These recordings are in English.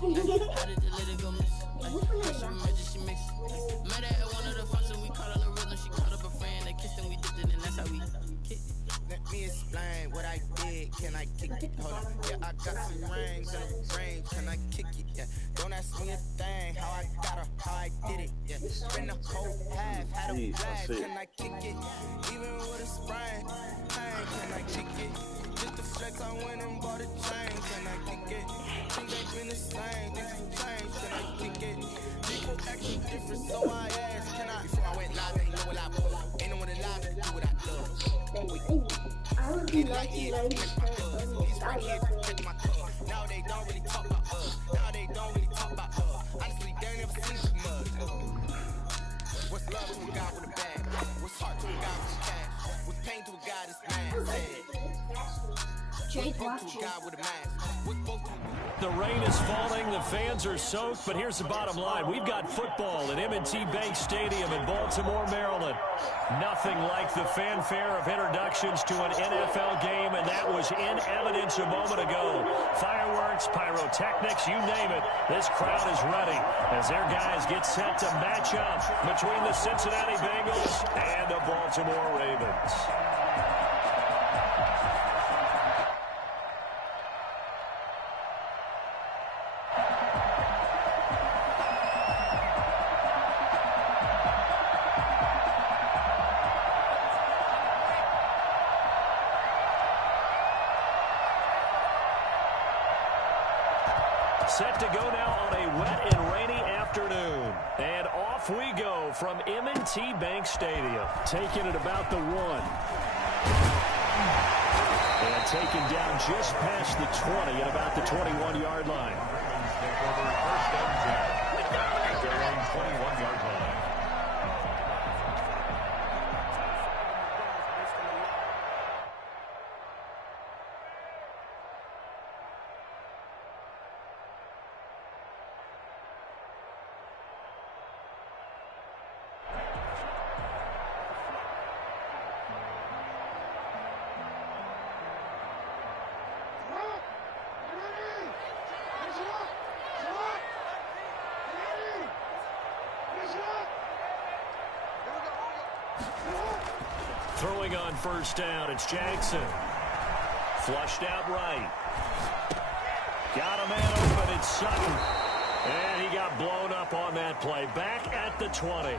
How did the little go miss? She remembered she mixed. Met her at one of the functions, we caught her the rhythm. She caught up a friend, they kissed and we dipped it, and that's how we kicked it. Let me explain what I did. Can I kick it? Hold on. Yeah, I got some rings and a range. Can I kick it? Yeah. Don't ask me a thing. How I got her, how I did it. Yeah. Spin the whole half, had a blast. Can I kick it? Even with a sprain. Hey, can I kick it? Just the flex, I went and bought a chain. Can I kick it? Things ain't been the same. Things have changed. Can I kick it? People acting different, so I asked. Can I? Before I went live, ain't know what I was. Ain't no one alive to do what I love. I would be lucky like He's right here, check my cup. Now they don't really talk about us. Now they don't really talk about us. Honestly, they ain't never seen too much. What's love to a guy with a bag? What's heart to a guy with cash? What's pain to a guy that's mad? Jake What's broke to a guy with a mask? What's both to a... The rain is falling, the fans are soaked, but here's the bottom line. We've got football at M&T Bank Stadium in Baltimore, Maryland. Nothing like the fanfare of introductions to an NFL game, and that was in evidence a moment ago. Fireworks, pyrotechnics, you name it. This crowd is ready as their guys get set to match up between the Cincinnati Bengals and the Baltimore Ravens. Set to go now on a wet and rainy afternoon. And off we go from M&T Bank Stadium. Taking it about the 1. And taken down just past the 20 at about the 21-yard line. First down, at their own 21-yard line. Throwing on first down, it's Jackson. Flushed out right. Got a man open, it's Sutton. And he got blown up on that play. Back at the 20.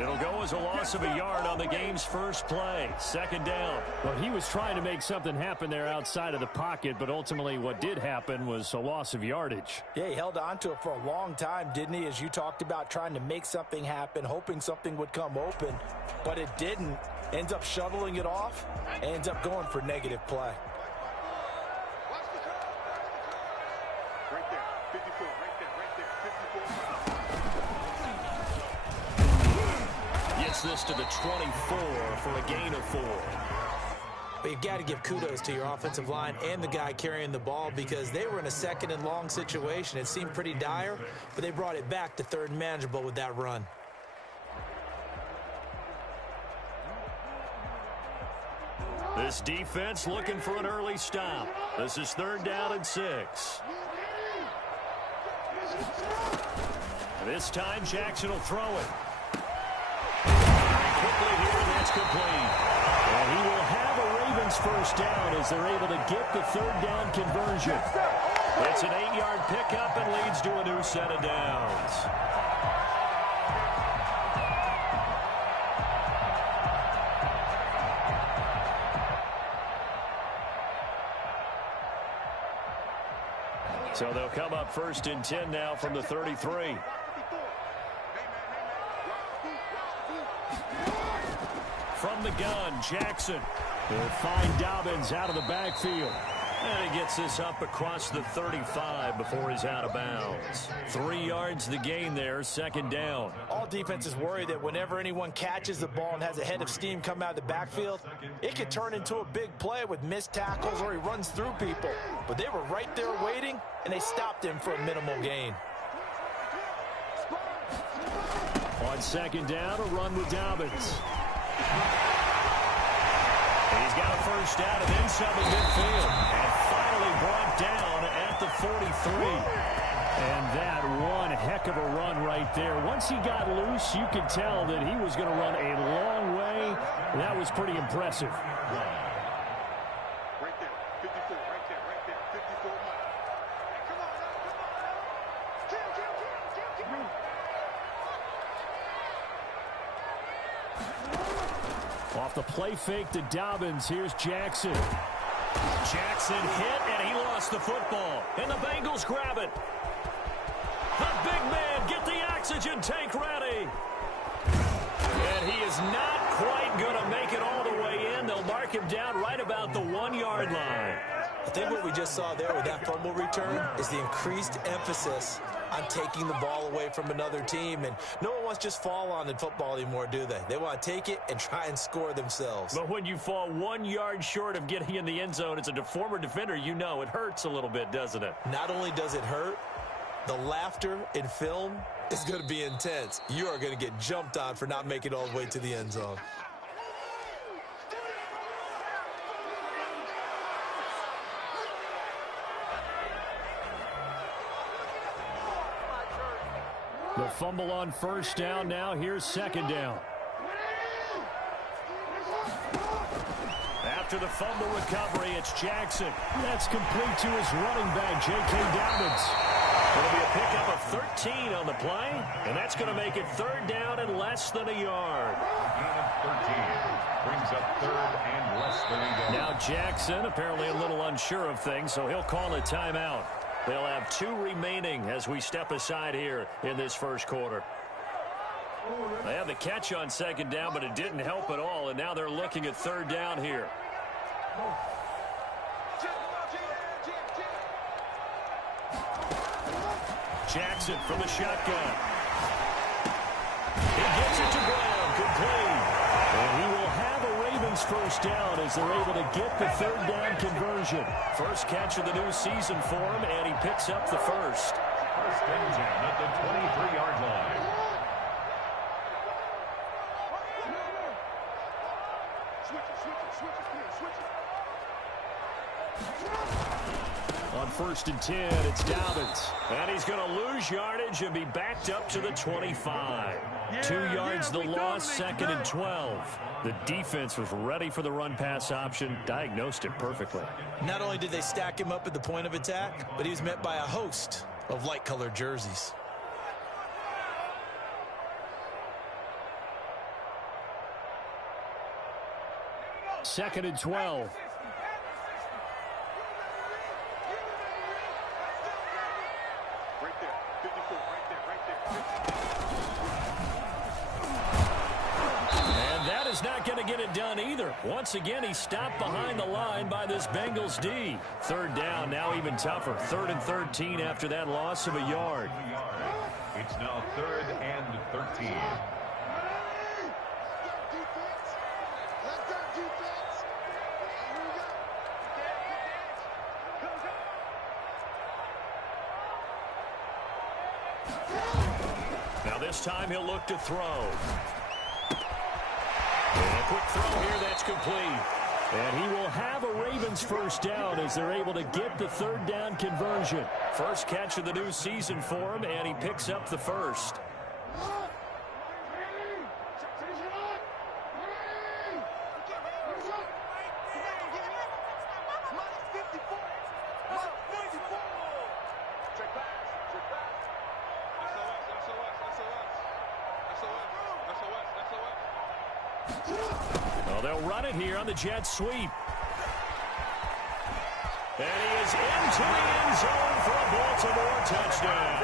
It'll go as a loss of a yard on the game's first play. Second down. Well, he was trying to make something happen there outside of the pocket, but ultimately what did happen was a loss of yardage. Yeah, he held on to it for a long time, didn't he? As you talked about, trying to make something happen, hoping something would come open, but it didn't. Ends up shoveling it off, ends up going for negative play. Right there, 54, right there, 54. Gets this to the 24 for a gain of 4. But you've got to give kudos to your offensive line and the guy carrying the ball because they were in a second and long situation. It seemed pretty dire, but they brought it back to third and manageable with that run. This defense looking for an early stop. This is third down and 6. This time Jackson will throw it. Quickly here, and that's complete. And he will have a Ravens first down as they're able to get the third down conversion. It's an 8-yard pickup and leads to a new set of downs. So they'll come up first and 10 now from the 33. From the gun, Jackson. They'll find Dobbins out of the backfield. And he gets this up across the 35 before he's out of bounds. 3 yards the gain there, second down. All defenses worry that whenever anyone catches the ball and has a head of steam come out of the backfield, it could turn into a big play with missed tackles or he runs through people. But they were right there waiting, and they stopped him for a minimal gain. On second down, a run with Dobbins. He's got a first down and then some in midfield. And finally brought down at the 43. And one heck of a run right there. Once he got loose, you could tell that he was going to run a long way. That was pretty impressive. Right there, 54, right there, 54 miles. Come on, Off the play fake to Dobbins, here's Jackson. Jackson hit, and he lost the football. And the Bengals grab it. The big man, get the oxygen tank ready. And he is not quite going to make it all the way in. They'll mark him down right about the 1-yard line. I think what we just saw there with that fumble return is the increased emphasis on taking the ball away from another team. And no one wants to just fall on in football anymore, do they? They want to take it and try and score themselves. But when you fall 1 yard short of getting in the end zone as a former defender, you know it hurts a little bit, doesn't it? Not only does it hurt, the laughter in film is going to be intense. You are going to get jumped on for not making it all the way to the end zone. The fumble on first down now. Here's second down. After the fumble recovery, it's Jackson. That's complete to his running back, J.K. Dobbins. It'll be a pickup of 13 on the play, and that's going to make it third down and less than a yard. Gain of 13 brings up third and less than a yard. Now Jackson apparently a little unsure of things, so he'll call a timeout. They'll have 2 remaining as we step aside here in this first quarter. They had the catch on second down, but it didn't help at all, and now they're looking at third down here. Jackson from the shotgun. He gets it to Brown, complete. And he will have a Ravens first down as they're able to get the third down conversion. First catch of the new season for him, and he picks up the first. First and 10 at the 23-yard line. On first and 10, it's Dobbins. And he's going to lose yardage and be backed up to the 25. 2 yards the loss, second and 12. The defense was ready for the run-pass option, diagnosed it perfectly. Not only did they stack him up at the point of attack, but he was met by a host of light-colored jerseys. Second and 12. Not going to get it done either. Once again, he stopped behind the line by this Bengals D. Third down, now even tougher. Third and 13 after that loss of a yard. It's now third and 13. Now this time he'll look to throw. And a quick throw here, that's complete. And he will have a Ravens first down as they're able to get the third down conversion. First catch of the new season for him, and he picks up the first. Well, they'll run it here on the jet sweep. And he is into the end zone for a Baltimore touchdown.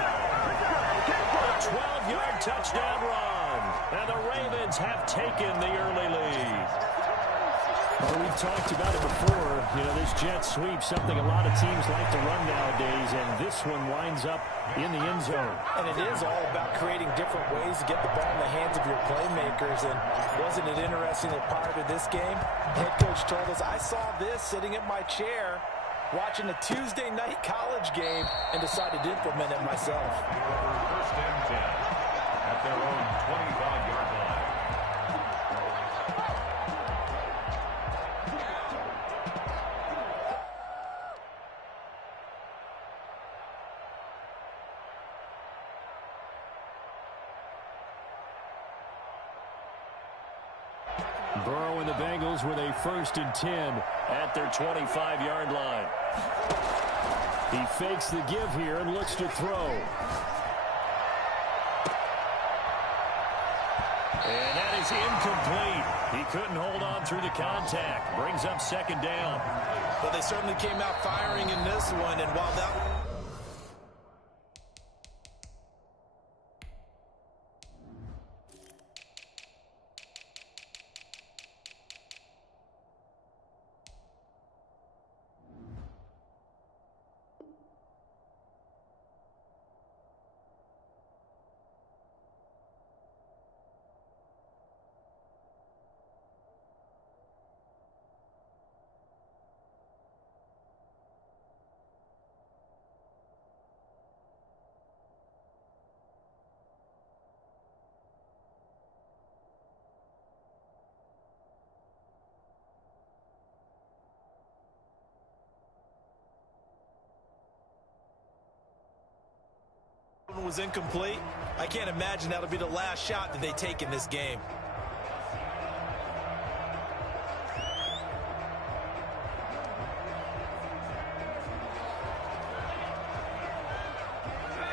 A 12-yard touchdown run. And the Ravens have taken the early lead. Well, we've talked about it before. You know, this jet sweep, something a lot of teams like to run nowadays, and this one winds up in the end zone. And it is all about creating different ways to get the ball in the hands of your playmakers. And wasn't it interesting that prior to this game, head coach told us, I saw this sitting at my chair watching a Tuesday night college game and decided to implement it myself. First and 10 at their own 25-yard line. Burrow and the Bengals with a 1st and 10 at their 25-yard line. He fakes the give here and looks to throw. And that is incomplete. He couldn't hold on through the contact. Brings up 2nd down. But they certainly came out firing in this one, and while that... was incomplete. I can't imagine that'll be the last shot that they take in this game.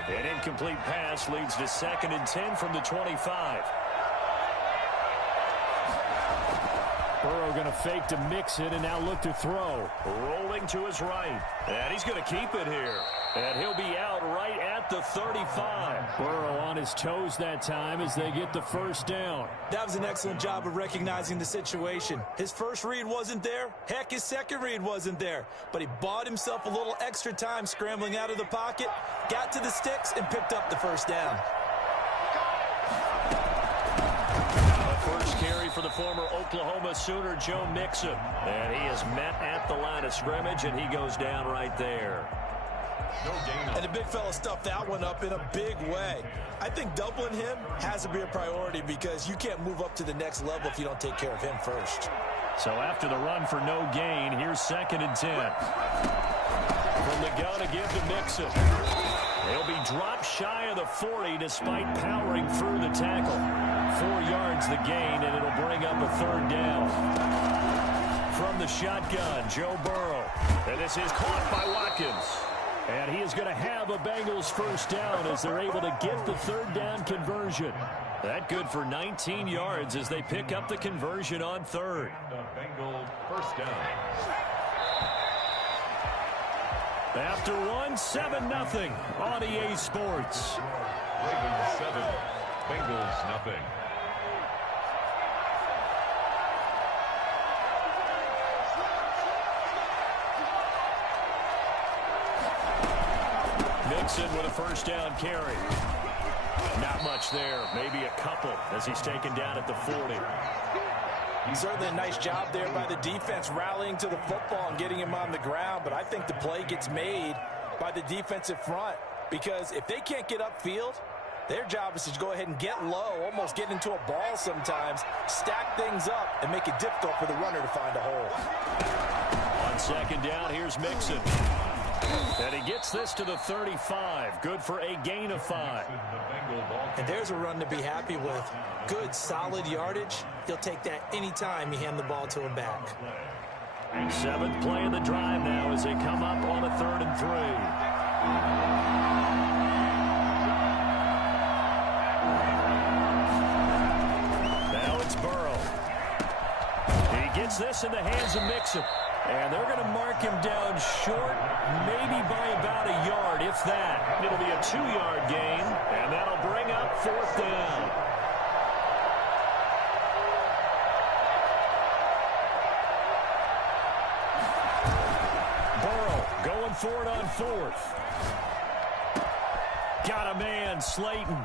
An incomplete pass leads to 2nd and 10 from the 25. Burrow going to fake to mix it and now look to throw. Rolling to his right. And he's going to keep it here. And he'll be out right at the 35. Burrow on his toes that time as they get the 1st down. That was an excellent job of recognizing the situation. His first read wasn't there. Heck, his second read wasn't there. But he bought himself a little extra time scrambling out of the pocket, got to the sticks, and picked up the 1st down. First carry for the former Oklahoma Sooner, Joe Mixon. And he is met at the line of scrimmage, and he goes down right there. And the big fella stuffed that one up in a big way. I think doubling him has to be a priority because you can't move up to the next level if you don't take care of him first. So after the run for no gain, here's 2nd and 10. From the gun to give to Mixon. He'll be dropped shy of the 40 despite powering through the tackle. 4 yards the gain, and it'll bring up a 3rd down. From the shotgun, Joe Burrow. And this is caught by Watkins. And he is going to have a Bengals 1st down as they're able to get the 3rd down conversion. That good for 19 yards as they pick up the conversion on 3rd. The Bengals 1st down. After 7-0 on EA Sports. Ravens 7, Bengals nothing. Mixon with a 1st down carry. Not much there, maybe a couple as he's taken down at the 40. Certainly a nice job there by the defense rallying to the football and getting him on the ground, but I think the play gets made by the defensive front because if they can't get upfield, their job is to go ahead and get low, almost get into a ball sometimes, stack things up, and make it difficult for the runner to find a hole. On 2nd down, here's Mixon. And he gets this to the 35. Good for a gain of 5. And there's a run to be happy with. Good, solid yardage. He'll take that anytime you hand the ball to him back. 7th play of the drive now as they come up on a 3rd and 3. Now it's Burrow. He gets this in the hands of Mixon. And they're going to mark him down short, maybe by about a yard, if that. It'll be a 2-yard gain, and that'll bring up 4th down. Burrow going for it on 4th. Got a man, Slayton.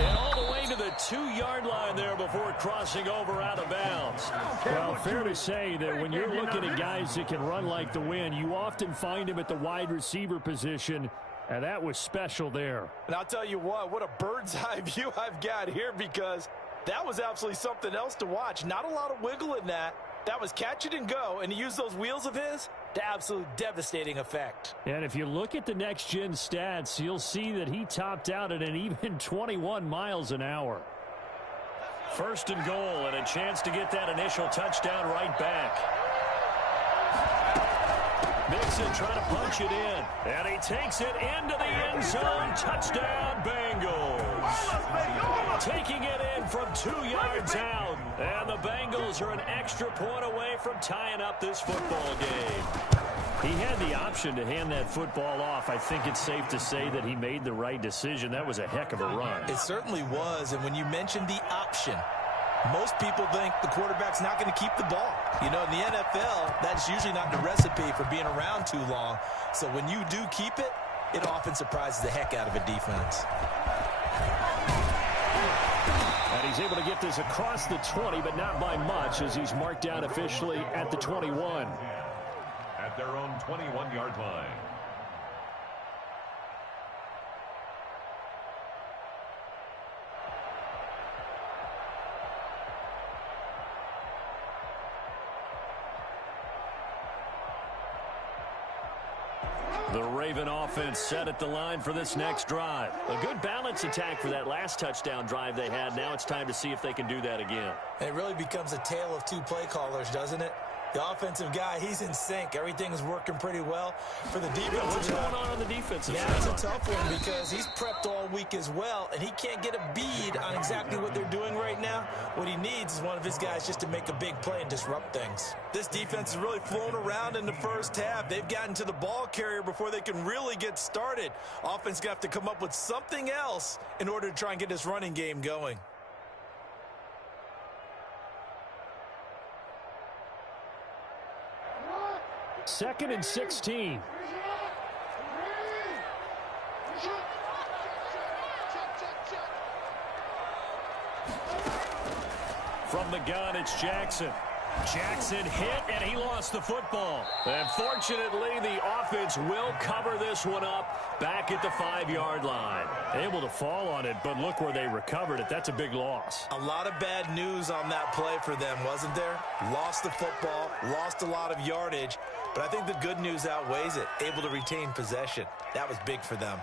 And all the way to the 2-yard line there before crossing over out of bounds. Well, fair to say that when you're looking at guys that can run like the wind, you often find him at the wide receiver position, and that was special there. And I'll tell you what a bird's eye view I've got here because that was absolutely something else to watch. Not a lot of wiggle in that. That was catch it and go, and he used those wheels of his to absolute devastating effect. And if you look at the next-gen stats, you'll see that he topped out at an even 21 miles an hour. First and goal, and a chance to get that initial touchdown right back. Mixon trying to punch it in, and he takes it into the end zone. Touchdown, Bengals. Taking it in from 2 yards out, and the Bengals are an extra point away from tying up this football game. He had the option to hand that football off. I think it's safe to say that he made the right decision. That was a heck of a run. It certainly was, and when you mentioned the option, most people think the quarterback's not going to keep the ball. You know, in the NFL, that's usually not the recipe for being around too long. So when you do keep it, it often surprises the heck out of a defense. And he's able to get this across the 20, but not by much, as he's marked down officially at the 21. At their own 21-yard line. The Raven offense set at the line for this next drive. A good balance attack for that last touchdown drive they had. Now it's time to see if they can do that again. It really becomes a tale of two play callers, doesn't it? The offensive guy, he's in sync. Everything's working pretty well. For the defensive What's going on the defensive side? Yeah, it's a tough one because he's prepped all week as well, and he can't get a bead on exactly what they're doing right now. What he needs is one of his guys just to make a big play and disrupt things. This defense is really flown around in the first half. They've gotten to the ball carrier before they can really get started. Offense got to come up with something else in order to try and get this running game going. Second and 16. From the gun, it's Jackson. Jackson hit, and he lost the football. And fortunately, the offense will cover this one up back at the 5-yard line. Able to fall on it, but look where they recovered it. That's a big loss. A lot of bad news on that play for them, wasn't there? Lost the football, lost a lot of yardage, but I think the good news outweighs it. Able to retain possession. That was big for them.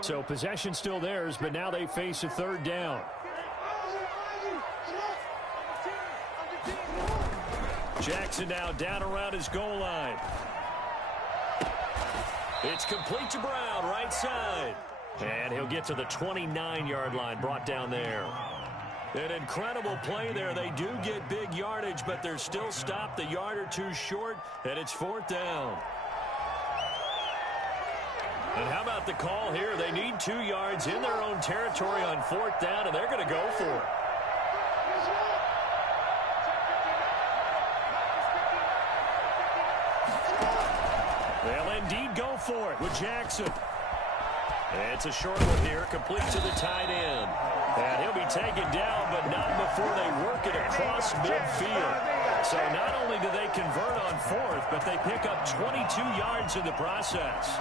So possession still theirs, but now they face a third down. Jackson now down around his goal line. It's complete to Brown, right side. And he'll get to the 29-yard line, brought down there. An incredible play there. They do get big yardage, but they're still stopped a yard or two short, and it's 4th down. And how about the call here? They need 2 yards in their own territory on 4th down, and they're going to go for it. They'll indeed go for it with Jackson. And it's a short one here, complete to the tight end. And he'll be taken down, but not before they work it across midfield. So not only do they convert on 4th, but they pick up 22 yards in the process.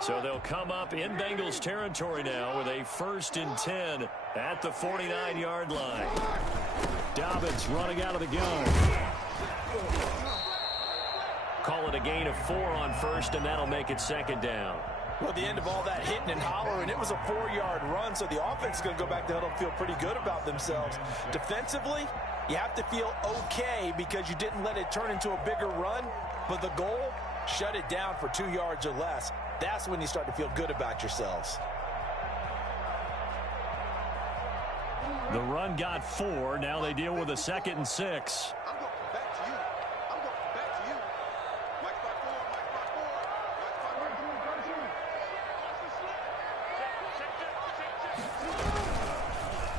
So they'll come up in Bengals territory now with a 1st and 10 at the 49-yard line. Dobbins running out of the gun. Call it a gain of 4 on 1st, and that'll make it 2nd down. Well, at the end of all that hitting and hollering, it was a 4-yard run, so the offense is going to go back to huddle and feel pretty good about themselves. Defensively, you have to feel okay because you didn't let it turn into a bigger run, but the goal, shut it down for 2 yards or less. That's when you start to feel good about yourselves. The run got 4. Now they deal with a 2nd and 6. I'm going back to you. I'm going back to you. Mike 5-4, Mike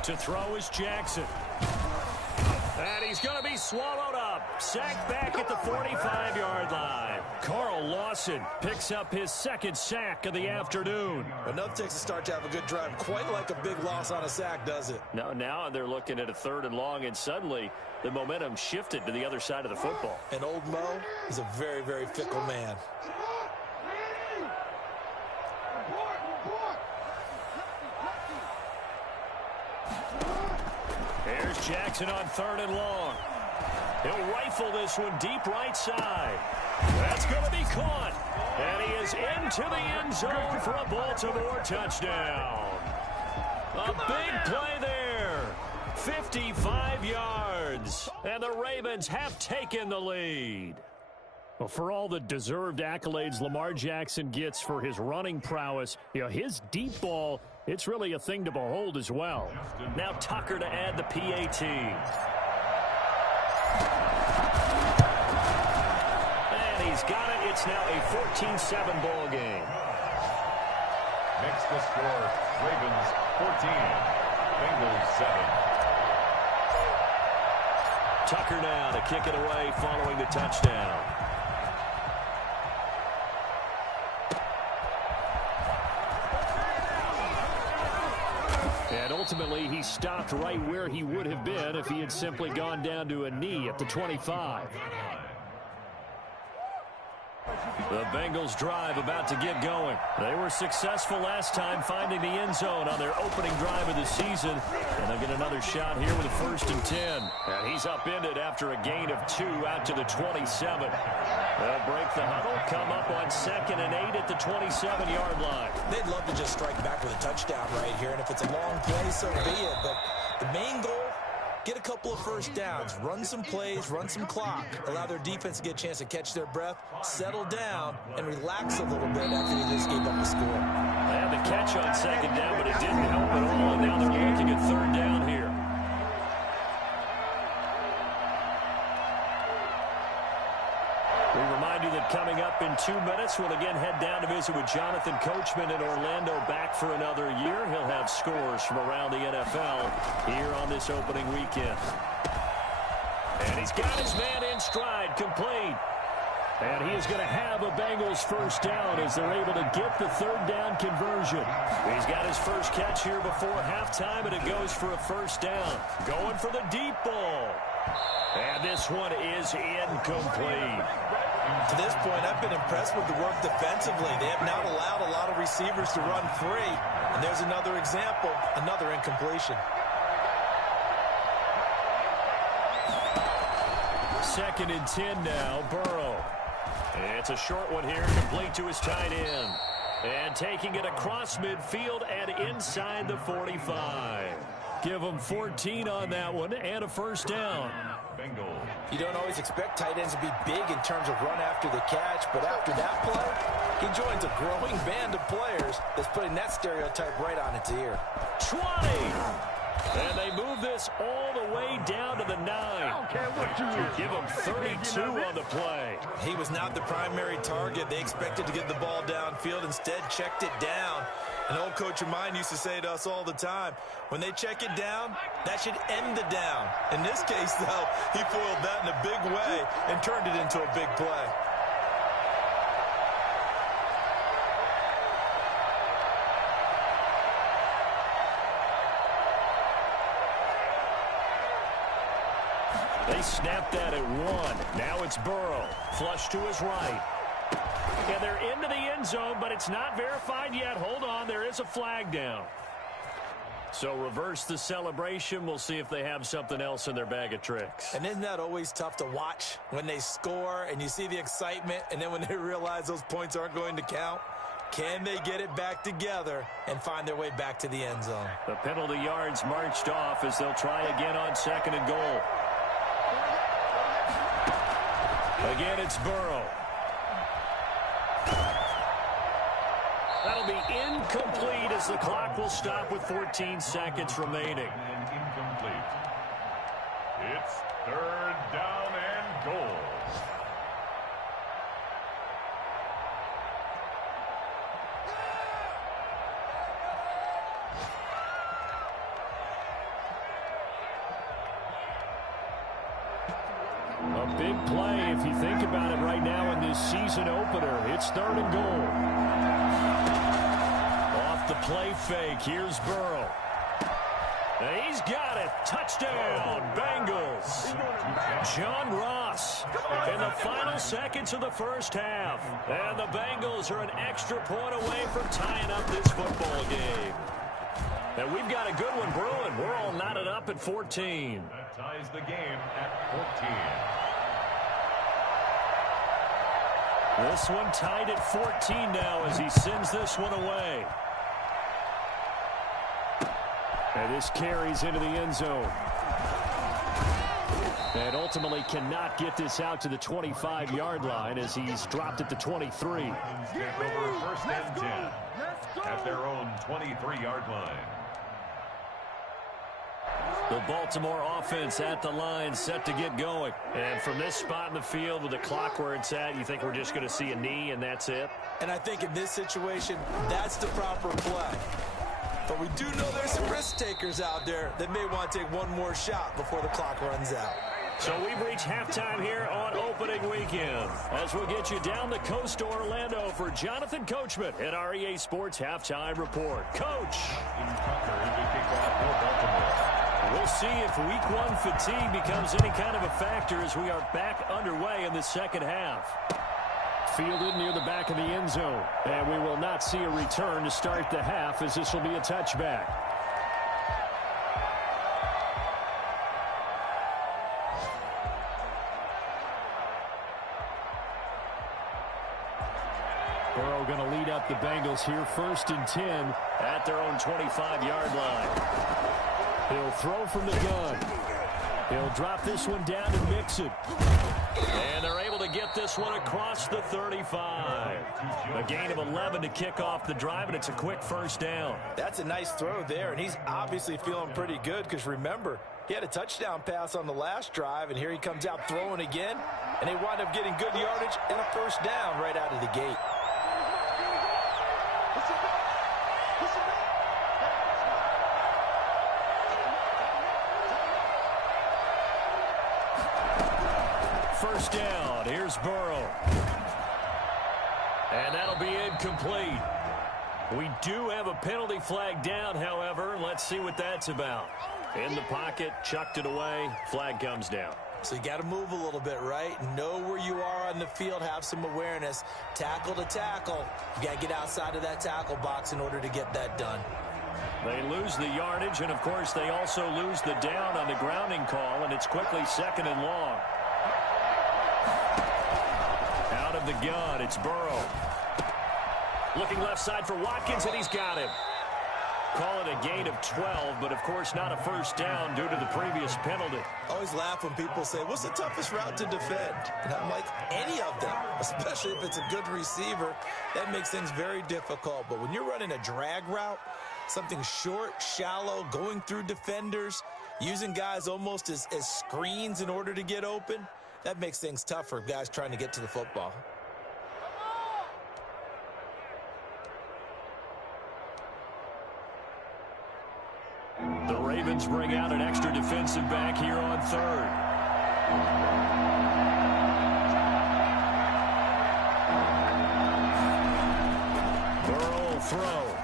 5-4. To throw is Jackson. And he's going to be swallowed up. Sacked back at the 45-yard line. Carl Lawson picks up his second sack of the afternoon. Enough takes to start to have a good drive. Quite like a big loss on a sack, does it? No, now they're looking at a 3rd and long, and suddenly the momentum shifted to the other side of the football. And old Mo is a very, very fickle man. Here's Jackson on 3rd and long. He'll rifle this one deep right side. That's going to be caught. And he is into the end zone for a Baltimore touchdown. A big play there. 55 yards. And the Ravens have taken the lead. Well, for all the deserved accolades Lamar Jackson gets for his running prowess, his deep ball, it's really a thing to behold as well. Now Tucker to add the PAT. And he's got it. It's now a 14-7 ball game. Makes the score Ravens 14, Bengals 7. Tucker now to kick it away following the touchdown. And ultimately, he stopped right where he would have been if he had simply gone down to a knee at the 25. The Bengals drive about to get going. They were successful last time finding the end zone on their opening drive of the season. And they'll get another shot here with a 1st and 10. And he's upended after a gain of 2 out to the 27. They'll break the huddle, come up on 2nd and 8 at the 27-yard line. They'd love to just strike back with a touchdown right here. And if it's a long play, so be it. But the main goal, get a couple of first downs, run some plays, run some clock, allow their defense to get a chance to catch their breath, settle down, and relax a little bit after they just gave up a score. They had the catch on 2nd down, but it didn't help at all, and now they're looking at 3rd down here. We remind you that coming up in 2 minutes, we'll again head down to visit with Jonathan Coachman in Orlando, back for another year. He'll have scores from around the NFL here on this opening weekend. And he's got his man in stride, complete. And he is going to have a Bengals 1st down as they're able to get the 3rd down conversion. He's got his first catch here before halftime, and it goes for a 1st down. Going for the deep ball. And this one is incomplete. To this point, I've been impressed with the work defensively. They have not allowed a lot of receivers to run free. And there's another example, another incompletion. 2nd and 10 now, Burrow. It's a short one here, complete to his tight end. And taking it across midfield and inside the 45. Give them 14 on that one and a 1st down. You don't always expect tight ends to be big in terms of run after the catch, but after that play, he joins a growing band of players that's putting that stereotype right on its ear. 20! And they move this all the way down to the 9. Give him 32 on the play. He was not the primary target. They expected to get the ball downfield, instead checked it down. An old coach of mine used to say to us all the time, when they check it down, that should end the down. In this case, though, he foiled that in a big way and turned it into a big play. They snapped that at 1. Now it's Burrow. Flush to his right. And they're into the end zone, but it's not verified yet. Hold on, there is a flag down. So reverse the celebration. We'll see if they have something else in their bag of tricks. And isn't that always tough to watch when they score and you see the excitement, and then when they realize those points aren't going to count? Can they get it back together and find their way back to the end zone? The penalty yards marched off as they'll try again on 2nd and goal. Again, it's Burrow. That'll be incomplete as the clock will stop with 14 seconds remaining. Incomplete. It's 3rd down and goal. A big play if you think about it right now in this season opener. It's 3rd and goal. Off the play fake, here's Burrow. And he's got it. Touchdown, Bengals. John Ross in the final seconds of the first half. And the Bengals are an extra point away from tying up this football game. And we've got a good one brewing. We're all knotted up at 14. That ties the game at 14. This one tied at 14 now as he sends this one away. And this carries into the end zone. And ultimately cannot get this out to the 25-yard line as he's dropped at the 23. Take over 1st and 10 at their own 23-yard line. The Baltimore offense at the line, set to get going. And from this spot in the field with the clock where it's at, you think we're just going to see a knee and that's it? And I think in this situation, that's the proper play. But we do know there's some risk takers out there that may want to take one more shot before the clock runs out. So we've reached halftime here on opening weekend. As we'll get you down the coast to Orlando for Jonathan Coachman at our EA Sports Halftime Report. Coach. We'll see if week 1 fatigue becomes any kind of a factor as we are back underway in the second half. Fielded near the back of the end zone. And we will not see a return to start the half as this will be a touchback. Burrow going to lead up the Bengals here 1st and 10 at their own 25-yard line. He'll throw from the gun. He'll drop this one down and mix it. And they're able to get this one across the 35. A gain of 11 to kick off the drive, and it's a quick first down. That's a nice throw there, and he's obviously feeling pretty good because, remember, he had a touchdown pass on the last drive, and here he comes out throwing again, and they wind up getting good yardage and a first down right out of the gate. First down, here's Burrow. And that'll be incomplete. We do have a penalty flag down, however. Let's see what that's about. In the pocket, chucked it away, flag comes down. So you got to move a little bit, right? Know where you are on the field, have some awareness. Tackle to tackle. You got to get outside of that tackle box in order to get that done. They lose the yardage, and of course they also lose the down on the grounding call, and it's quickly 2nd and long. Out of the gun, it's Burrow. Looking left side for Watkins, and he's got him. Call it a gain of 12, but of course not a first down due to the previous penalty. I always laugh when people say, what's the toughest route to defend? And I'm like, any of them, especially if it's a good receiver. That makes things very difficult. But when you're running a drag route, something short, shallow, going through defenders, using guys almost as screens in order to get open, that makes things tough for guys trying to get to the football. The Ravens bring out an extra defensive back here on 3rd. Burrow will throw.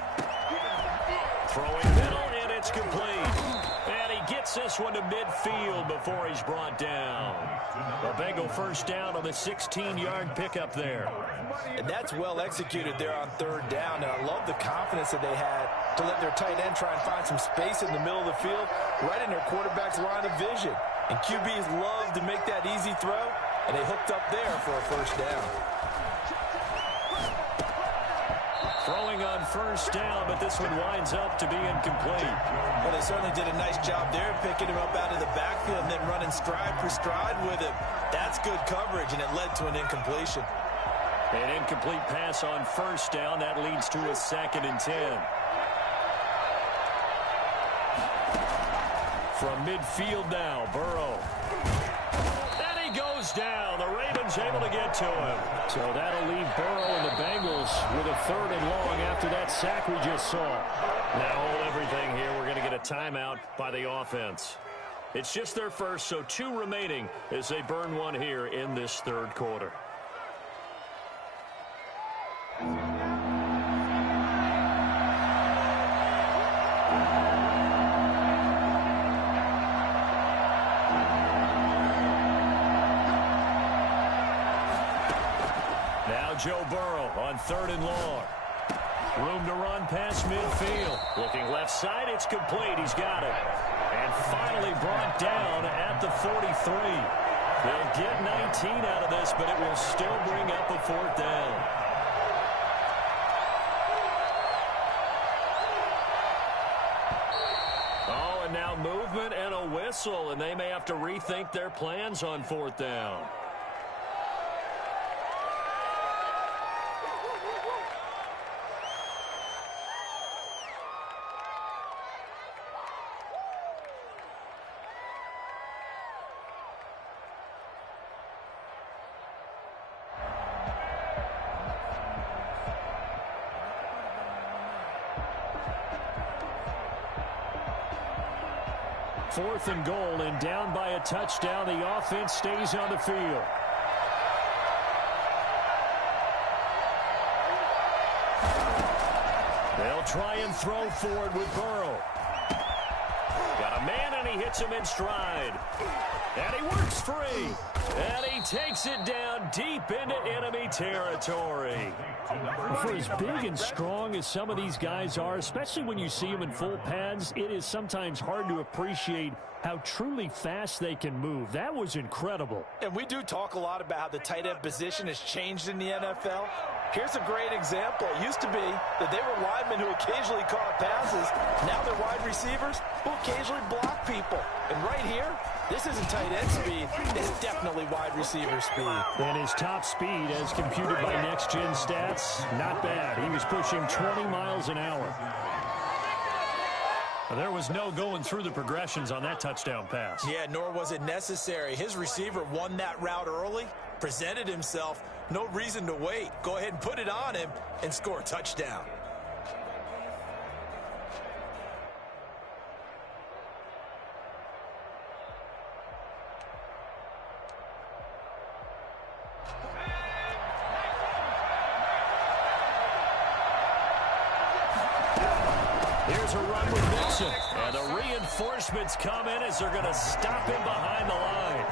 Throwing middle, and it's complete. And he gets this one to midfield before he's brought down. A Bengal first down on the 16-yard pickup there. And that's well executed there on 3rd down. And I love the confidence that they had to let their tight end try and find some space in the middle of the field, right in their quarterback's line of vision. And QBs love to make that easy throw, and they hooked up there for a first down. Throwing on first down, but this one winds up to be incomplete. Well, they certainly did a nice job there, picking him up out of the backfield and then running stride for stride with him. That's good coverage, and it led to an incompletion. An incomplete pass on first down. That leads to a 2nd and 10. From midfield now, Burrow. And he goes down. The Ravens able to get to him. So that'll leave Burrow and the Bengals with a 3rd and long after that sack we just saw. Now hold everything here. We're going to get a timeout by the offense. It's just their first, so 2 remaining as they burn one here in this third quarter. Now Joe Burrow on 3rd and long. Room to run past midfield. Looking left side, it's complete. He's got it. And finally brought down at the 43. They'll get 19 out of this, but it will still bring up a 4th down. Oh, and now movement and a whistle, and they may have to rethink their plans on 4th down. Fourth and goal, and down by a touchdown. The offense stays on the field. They'll try and throw forward with Burrow. Got a man, and he hits him in stride. And he works free. And he takes it down deep into enemy territory. For as big and strong as some of these guys are, especially when you see them in full pads, it is sometimes hard to appreciate how truly fast they can move. That was incredible. And we do talk a lot about how the tight end position has changed in the NFL. Here's a great example. It used to be that they were linemen who occasionally caught passes. Now they're wide receivers who occasionally block people. And right here, this isn't tight end speed. It's definitely wide receiver speed. And his top speed, as computed by Next Gen Stats, not bad. He was pushing 20 miles an hour. There was no going through the progressions on that touchdown pass. Yeah, nor was it necessary. His receiver won that route early, presented himself. No reason to wait. Go ahead and put it on him and score a touchdown. Here's a run with Mixon. And the reinforcements come in as they're going to stop him behind the line.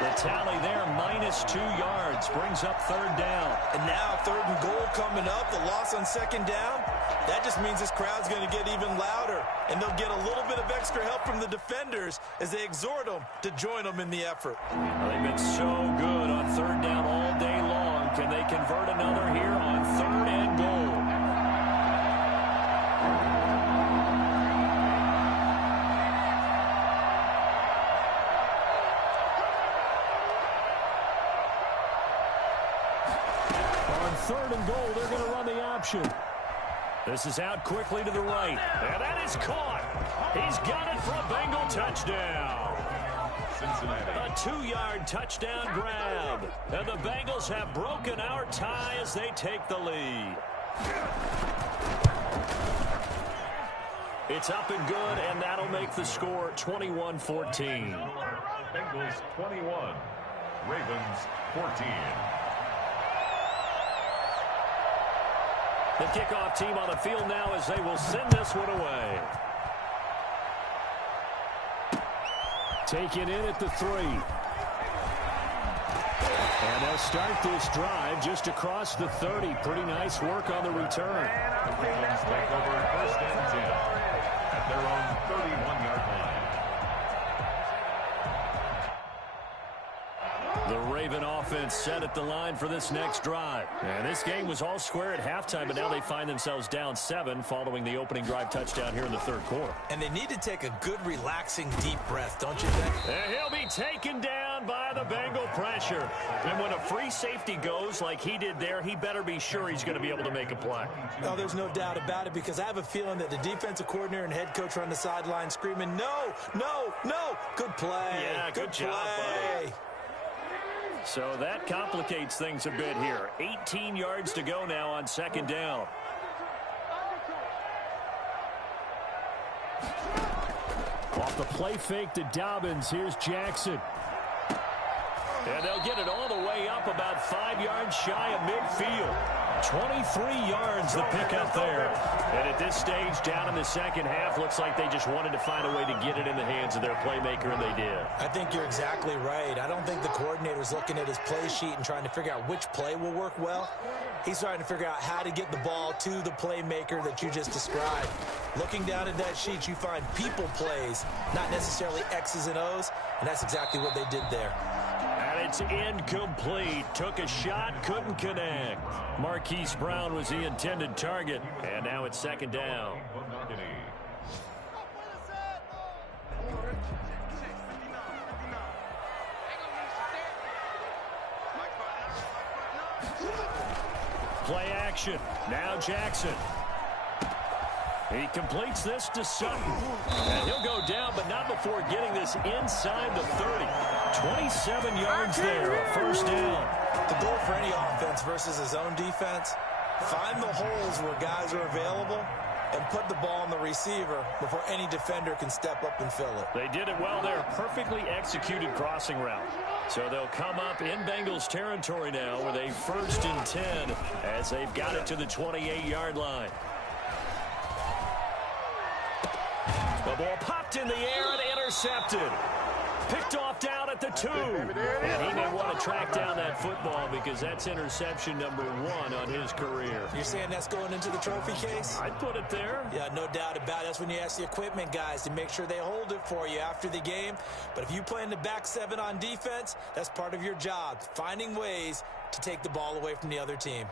The tally there, -2 yards, brings up 3rd down. And now 3rd and goal coming up. The loss on 2nd down. That just means this crowd's going to get even louder. And they'll get a little bit of extra help from the defenders as they exhort them to join them in the effort. Well, they've been so good on 3rd down all day long. Can they convert another here on 3rd and goal? On 3rd and goal, they're going to run the option. This is out quickly to the right. And that is caught. He's got it for a Bengal touchdown. A 2-yard touchdown grab. And the Bengals have broken our tie as they take the lead. It's up and good, and that'll make the score 21-14. Bengals 21, Ravens 14. The kickoff team on the field now as they will send this one away. Taken in at the 3. And they'll start this drive just across the 30. Pretty nice work on the return. Ravens take over 1st and 10 at their own 31-yard line. The Raven offense set at the line for this next drive. And this game was all square at halftime, but now they find themselves down 7 following the opening drive touchdown here in the 3rd quarter. And they need to take a good, relaxing, deep breath, don't you think? And he'll be taken down by the Bengal pressure. And when a free safety goes like he did there, he better be sure he's going to be able to make a play. Oh, there's no doubt about it, because I have a feeling that the defensive coordinator and head coach are on the sideline screaming, no, no, no. Good play. Yeah, good job, buddy. So that complicates things a bit here. 18 yards to go now on 2nd down. Off the play fake to Dobbins, here's Jackson. And they'll get it all the way up about 5 yards shy of midfield. 23 yards the pickup there. And at this stage, down in the second half, looks like they just wanted to find a way to get it in the hands of their playmaker, and they did. I think you're exactly right. I don't think the coordinator's looking at his play sheet and trying to figure out which play will work well. He's trying to figure out how to get the ball to the playmaker that you just described. Looking down at that sheet, you find people plays, not necessarily X's and O's, and that's exactly what they did there. And it's incomplete. Took a shot, couldn't connect. Marquise Brown was the intended target, and now it's second down. Play action. Now Jackson. He completes this to Sutton. And he'll go down, but not before getting this inside the 30. 27 yards there, a first down. The goal for any offense versus his own defense, find the holes where guys are available and put the ball on the receiver before any defender can step up and fill it. They did it well there. Perfectly executed crossing route. So they'll come up in Bengals territory now with a 1st and 10 as they've got it to the 28-yard line. The ball popped in the air and intercepted. Picked off down at the 2. And he may want to track down that football because that's interception number 1 on his career. You're saying that's going into the trophy case? I'd put it there. Yeah, no doubt about it. That's when you ask the equipment guys to make sure they hold it for you after the game. But if you play in the back 7 on defense, that's part of your job, finding ways to take the ball away from the other team.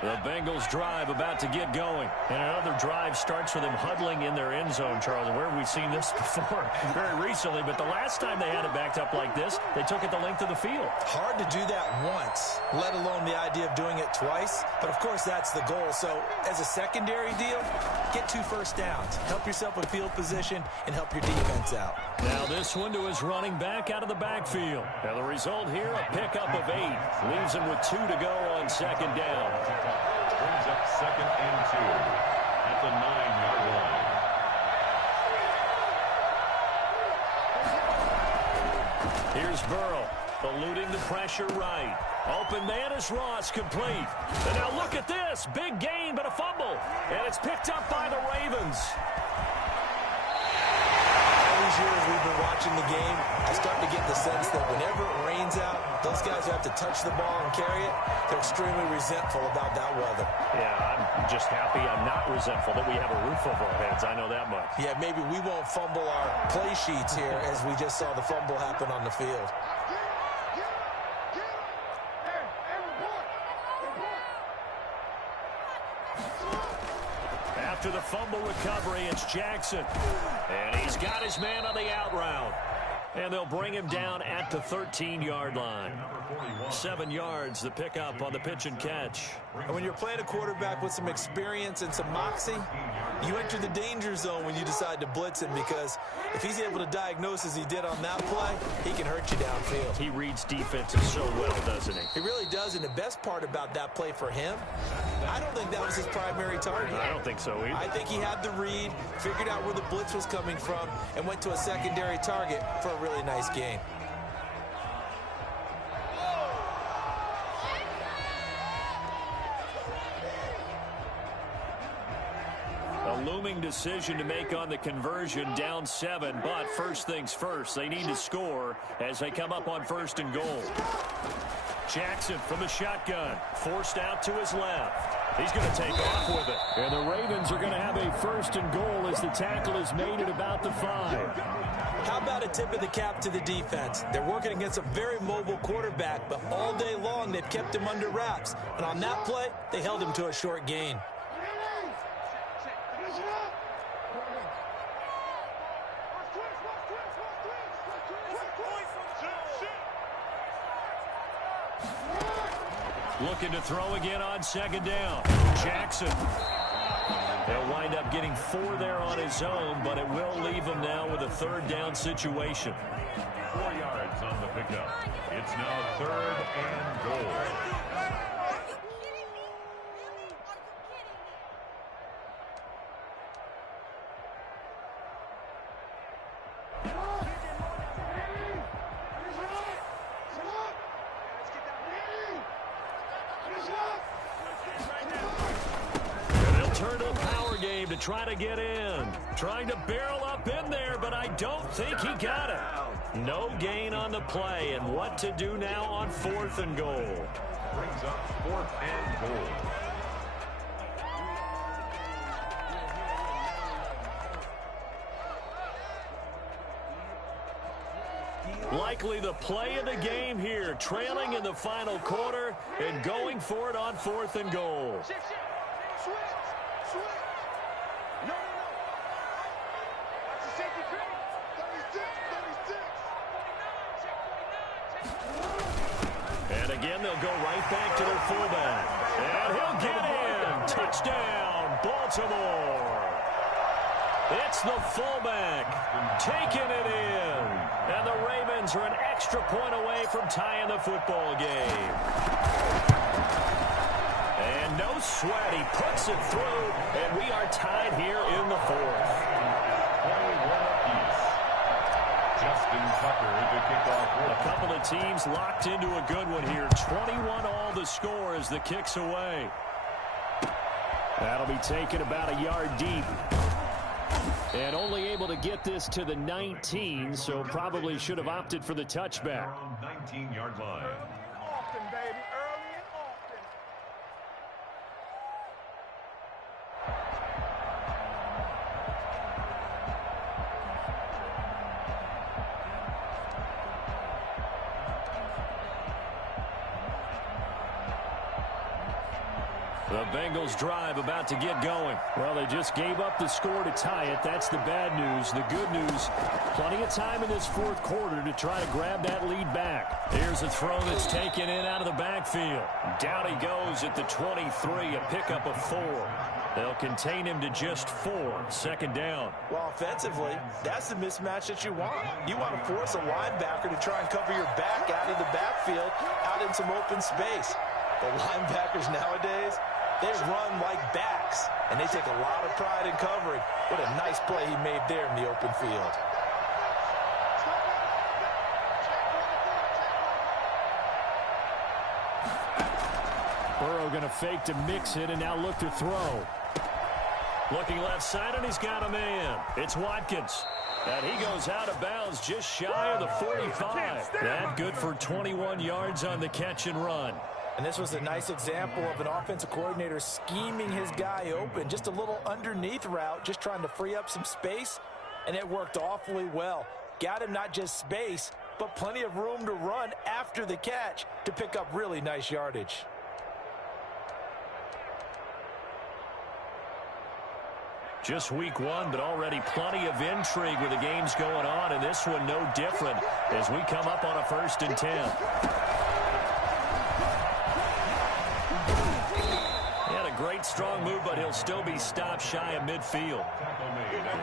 The Bengals drive about to get going. And another drive starts with them huddling in their end zone, Charles. And where have we seen this before? Very recently. But the last time they had it backed up like this, they took it the length of the field. Hard to do that once, let alone the idea of doing it twice. But, of course, that's the goal. So, as a secondary deal, get 2 first downs. Help yourself with field position and help your defense out. Now this one to his running back out of the backfield. Now the result here, a pickup of 8. Leaves him with 2 to go on second down. Brings up 2nd and 2 at the 9-yard line. Here's Burrow, eluding the pressure right. Open man is Ross, complete. And now look at this, big gain but a fumble. And it's picked up by the Ravens. All these years we've been watching the game, I start to get the sense that whenever it rains out, those guys who have to touch the ball and carry it, they're extremely resentful about that weather. Yeah, I'm just happy I'm not resentful that we have a roof over our heads. I know that much. Yeah, maybe we won't fumble our play sheets here as we just saw the fumble happen on the field. After the fumble recovery, it's Jackson. And he's got his man on the out route. And they'll bring him down at the 13-yard line. 7 yards, the pickup on the pitch and catch. And when you're playing a quarterback with some experience and some moxie, you enter the danger zone when you decide to blitz him, because if he's able to diagnose as he did on that play, he can hurt you downfield. He reads defenses so well, doesn't he? He really does, and the best part about that play for him, I don't think that was his primary target. I don't think so either. I think he had the read, figured out where the blitz was coming from, and went to a secondary target for a really nice gain. A looming decision to make on the conversion, down 7, but first things first, they need to score as they come up on 1st and goal. Jackson from the shotgun, forced out to his left. He's going to take off with it. And the Ravens are going to have a 1st and goal as the tackle is made at about the 5. How about a tip of the cap to the defense? They're working against a very mobile quarterback, but all day long they've kept him under wraps. And on that play, they held him to a short gain. Looking to throw again on 2nd down. Jackson. They'll wind up getting 4 there on his own, but it will leave him now with a 3rd down situation. 4 yards on the pickup. It's now 3rd and goal. try to get in. Trying to barrel up in there, but I don't think he got it. No gain on the play, and what to do now on 4th and goal. Brings up 4th and goal. Likely the play of the game here, trailing in the final quarter and going for it on 4th and goal. Shift. Switch. No. That's a safety cream. 36. And again, they'll go right back to their fullback. And he'll get in. Touchdown, Baltimore. It's the fullback taking it in. And the Ravens are an extra point away from tying the football game. And no sweat. He puts it through, and we are tied here in the 4th. Justin Tucker to kick off. A couple of teams locked into a good one here. 21 all the score as the kick's away. That'll be taken about a yard deep. And only able to get this to the 19, so probably should have opted for the touchback. Around 19-yard line. Often, baby. Early and often. The Bengals drive about to get going. Well, they just gave up the score to tie it. That's the bad news. The good news, plenty of time in this 4th quarter to try to grab that lead back. Here's a throw that's taken in out of the backfield. Down he goes at the 23, a pickup of 4. They'll contain him to just 4. 2nd down. Well, offensively, that's the mismatch that you want. You want to force a linebacker to try and cover your back out of the backfield, out in some open space. The linebackers nowadays, they run like backs, and they take a lot of pride in covering. What a nice play he made there in the open field. Burrow going to fake to mix it and now look to throw. Looking left side, and he's got a man. It's Watkins. And he goes out of bounds just shy of the 45. That good for 21 yards on the catch and run. And this was a nice example of an offensive coordinator scheming his guy open. Just a little underneath route, just trying to free up some space, and it worked awfully well. Got him not just space, but plenty of room to run after the catch to pick up really nice yardage. Just week 1, but already plenty of intrigue with the games going on, and this one no different as we come up on a 1st and 10. Great strong move, but he'll still be stopped shy of midfield.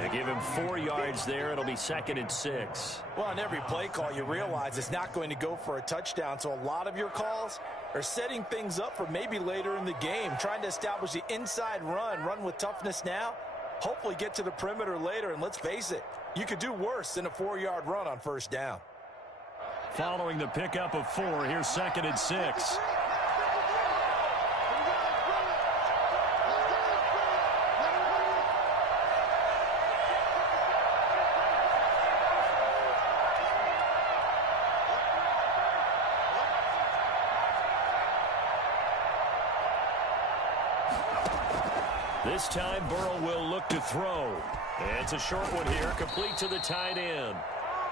They give him 4 yards there. It'll be 2nd and 6. Well, on every play call, you realize it's not going to go for a touchdown, so a lot of your calls are setting things up for maybe later in the game, trying to establish the inside run with toughness now, hopefully get to the perimeter later, and let's face it, you could do worse than a 4-yard run on 1st down. Following the pickup of 4, here's 2nd and 6. This time, Burrow will look to throw. And it's a short one here, complete to the tight end.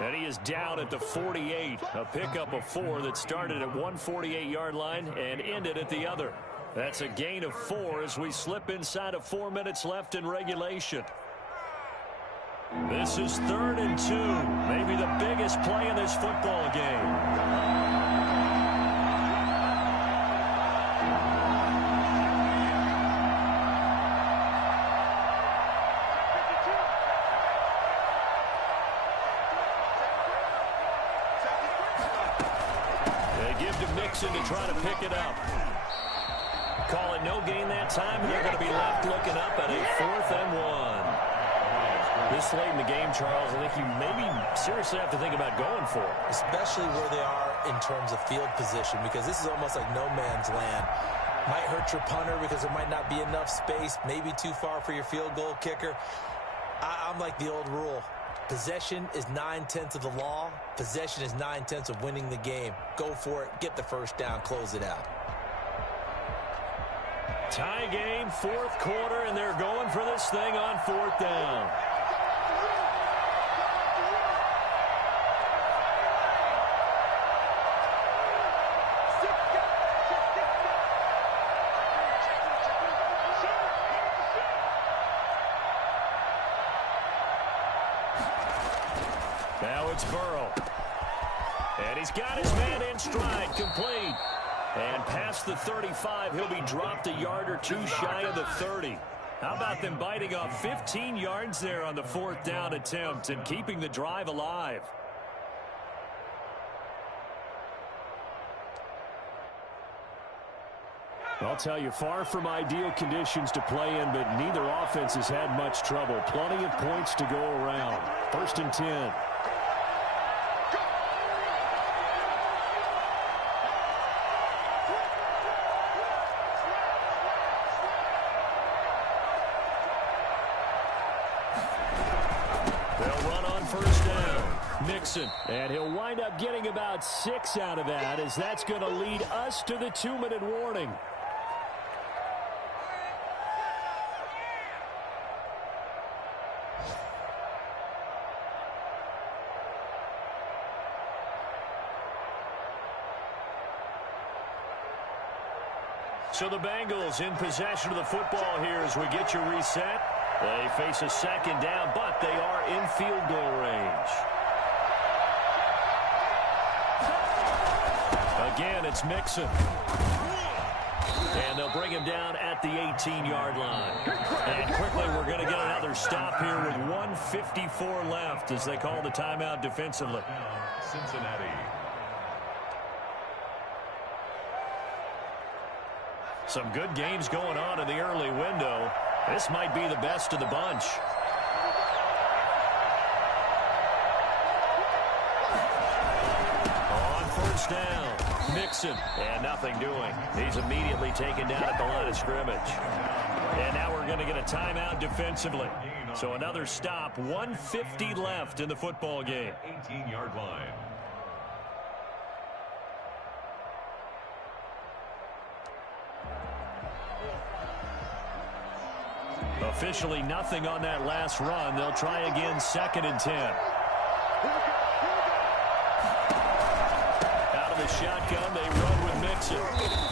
And he is down at the 48. A pickup of 4 that started at 148-yard line and ended at the other. That's a gain of 4 as we slip inside of 4 minutes left in regulation. This is 3rd and 2. Maybe the biggest play in this football game. To try to pick it up. Call it no gain that time, and they're going to be left looking up at a 4th and 1. This late in the game, Charles, I think you maybe seriously have to think about going for it. Especially where they are in terms of field position, because this is almost like no man's land. Might hurt your punter because there might not be enough space, maybe too far for your field goal kicker. I'm like the old rule. Possession is 9/10 of the law. Possession is 9/10 of winning the game. Go for it. Get the first down. Close it out. Tie game, fourth quarter, and they're going for this thing on fourth down. Now it's Burrow. And he's got his man in stride, complete. And past the 35, he'll be dropped a yard or two shy of the 30. How about them biting off 15 yards there on the fourth down attempt and keeping the drive alive? I'll tell you, far from ideal conditions to play in, but neither offense has had much trouble. Plenty of points to go around. 1st and 10. And he'll wind up getting about 6 out of that, as that's going to lead us to the 2-minute warning. So the Bengals in possession of the football here as we get you reset. They face a second down, but they are in field goal range. Again, it's Mixon. And they'll bring him down at the 18-yard line. And quickly, we're going to get another stop here with 1:54 left as they call the timeout defensively. Cincinnati. Some good games going on in the early window. This might be the best of the bunch. On first down. Mixon, and nothing doing. He's immediately taken down at the line of scrimmage. And now we're going to get a timeout defensively. So another stop, 1:50 left in the football game. 18-yard line. Officially nothing on that last run. They'll try again, 2nd and 10. The shotgun, they run with Mixon.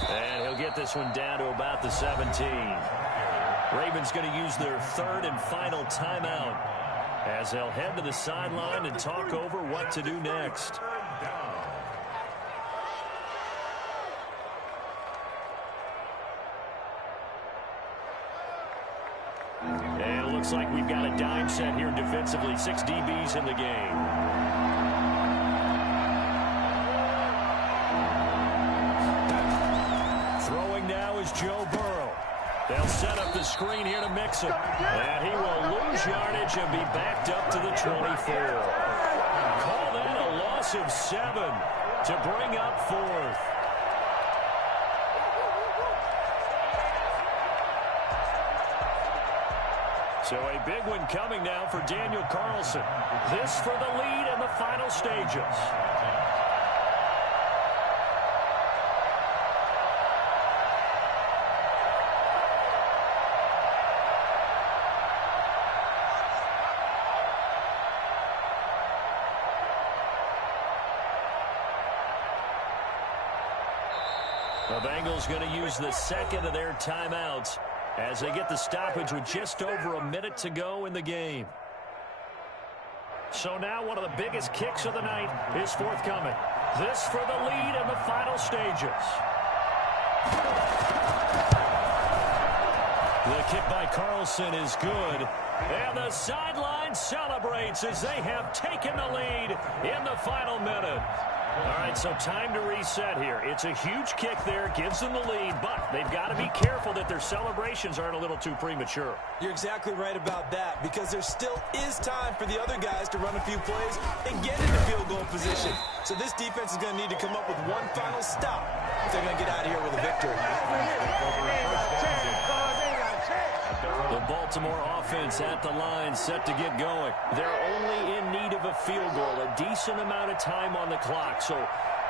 And he'll get this one down to about the 17. Ravens going to use their 3rd and final timeout as they'll head to the sideline and talk over what to do next. And it looks like we've got a dime set here defensively. 6 DBs in the game. Is Joe Burrow. They'll set up the screen here to Mixon. And he will lose yardage and be backed up to the 24. Call that a loss of 7 to bring up 4th. So a big one coming now for Daniel Carlson. This for the lead in the final stages. The Bengals going to use the 2nd of their timeouts as they get the stoppage with just over a minute to go in the game. So now one of the biggest kicks of the night is forthcoming. This for the lead in the final stages. The kick by Carlson is good. And the sideline celebrates as they have taken the lead in the final minute. All right, so time to reset here. It's a huge kick there, gives them the lead, but they've got to be careful that their celebrations aren't a little too premature. You're exactly right about that, because there still is time for the other guys to run a few plays and get into field goal position. So this defense is going to need to come up with one final stop if they're going to get out of here with a victory. The Baltimore offense at the line, set to get going. They're only in need of a field goal, a decent amount of time on the clock. So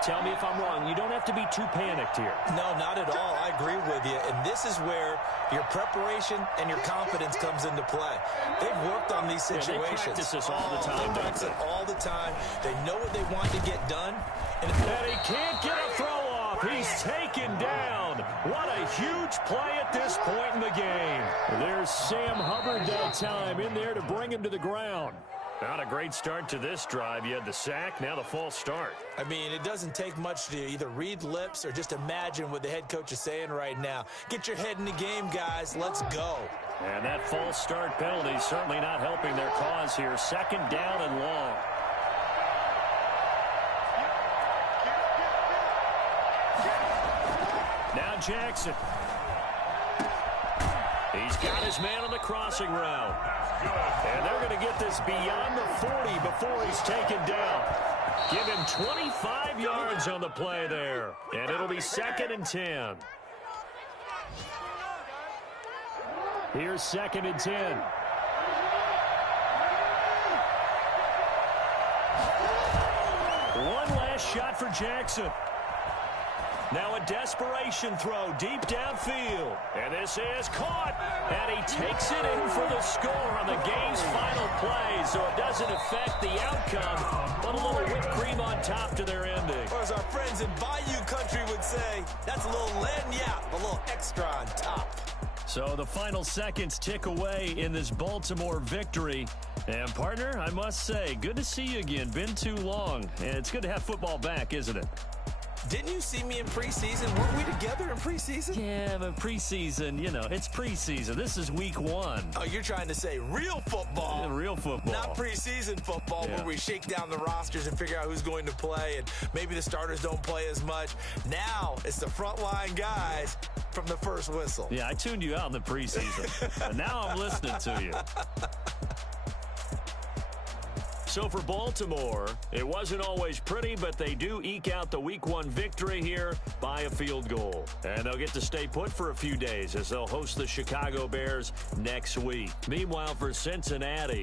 tell me if I'm wrong. You don't have to be too panicked here. No, not at all. I agree with you. And this is where your preparation and your confidence comes into play. They've worked on these situations. Yeah, they practice this all the time. They practice it all the time. They know what they want to get done. And he can't get a throw off. He's taken down. What a huge play at this point in the game. There's Sam Hubbard that time in there to bring him to the ground. Not a great start to this drive. You had the sack, now the false start. I mean, it doesn't take much to either read lips or just imagine what the head coach is saying right now. Get your head in the game, guys. Let's go. And that false start penalty certainly not helping their cause here. Second down and long. Now Jackson. He's got his man on the crossing route. And they're going to get this beyond the 40 before he's taken down. Give him 25 yards on the play there. And it'll be 2nd and 10. Here's 2nd and 10. One last shot for Jackson. Now a desperation throw deep downfield. And this is caught. And he takes it in for the score on the game's final play. So it doesn't affect the outcome, but a little whipped cream on top to their ending. Or as our friends in Bayou Country would say, that's a little lagniappe, a little extra on top. So the final seconds tick away in this Baltimore victory. And, partner, I must say, good to see you again. Been too long. And it's good to have football back, isn't it? Didn't you see me in preseason? Weren't we together in preseason? Yeah, but preseason, you know, it's preseason. This is week 1. Oh, you're trying to say real football. Yeah, real football. Not preseason football where we shake down the rosters and figure out who's going to play, and maybe the starters don't play as much. Now it's the frontline guys from the first whistle. Yeah, I tuned you out in the preseason. And now I'm listening to you. So for Baltimore, it wasn't always pretty, but they do eke out the Week 1 victory here by a field goal. And they'll get to stay put for a few days as they'll host the Chicago Bears next week. Meanwhile, for Cincinnati,